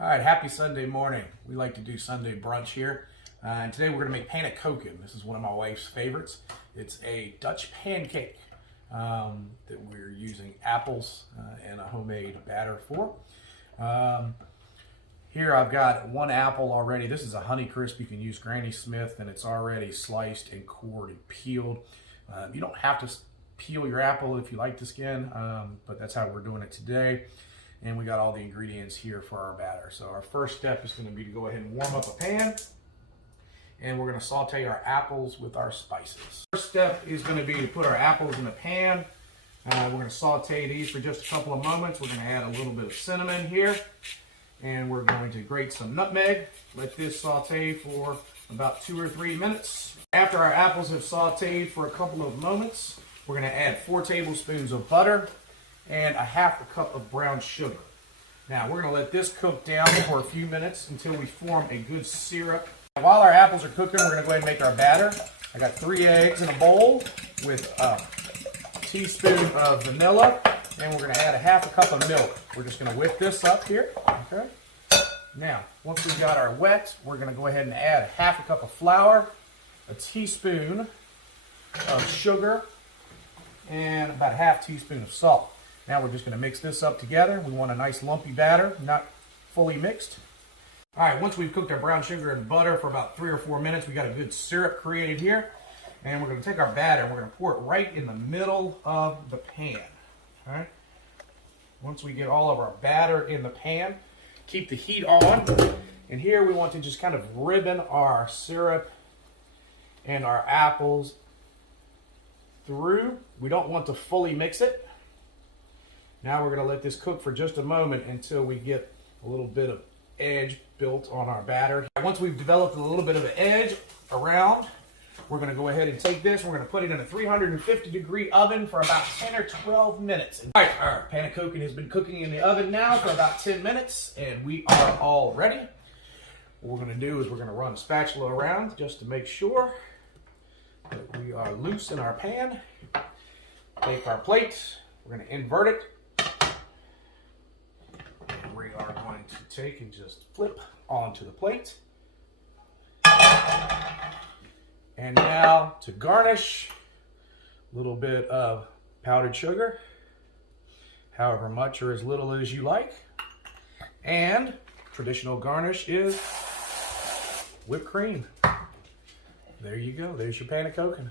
All right, happy Sunday morning. We like to do Sunday brunch here. And today we're gonna make Pannekoeken. This is one of my wife's favorites. It's a Dutch pancake that we're using apples and a homemade batter for. Here I've got one apple already. This is a Honeycrisp. You can use Granny Smith, and it's already sliced and cored and peeled. You don't have to peel your apple if you like the skin, but that's how we're doing it today. And we got all the ingredients here for our batter. So our first step is going to be to go ahead and warm up a pan, and we're going to saute our apples with our spices. First step is going to be to put our apples in the pan. We're going to saute these for just a couple of moments. We're going to add a little bit of cinnamon here, and we're going to grate some nutmeg. Let this saute for about 2 or 3 minutes. After our apples have sauteed for a couple of moments, we're going to add 4 tablespoons of butter and a half a cup of brown sugar. Now we're going to let this cook down for a few minutes until we form a good syrup. While our apples are cooking, we're going to go ahead and make our batter. I got 3 eggs in a bowl with a teaspoon of vanilla, and we're going to add a half a cup of milk. We're just going to whip this up here. Okay. Now, once we've got our wet, we're going to go ahead and add a half a cup of flour, a teaspoon of sugar, and about a half teaspoon of salt. Now we're just going to mix this up together. We want a nice lumpy batter, not fully mixed. All right, once we've cooked our brown sugar and butter for about 3 or 4 minutes, we got a good syrup created here. And we're going to take our batter and we're going to pour it right in the middle of the pan. All right. Once we get all of our batter in the pan, keep the heat on. And here we want to just kind of ribbon our syrup and our apples through. We don't want to fully mix it. Now we're going to let this cook for just a moment until we get a little bit of edge built on our batter. Once we've developed a little bit of an edge around, we're going to go ahead and take this. We're going to put it in a 350-degree oven for about 10 or 12 minutes. All right, our Pannekoeken has been cooking in the oven now for about 10 minutes, and we are all ready. What we're going to do is we're going to run a spatula around just to make sure that we are loose in our pan. Take our plate. We're going to invert it. We are going to take and just flip onto the plate. And now to garnish, a little bit of powdered sugar, however much or as little as you like. And traditional garnish is whipped cream. There you go. There's your Pannekoeken.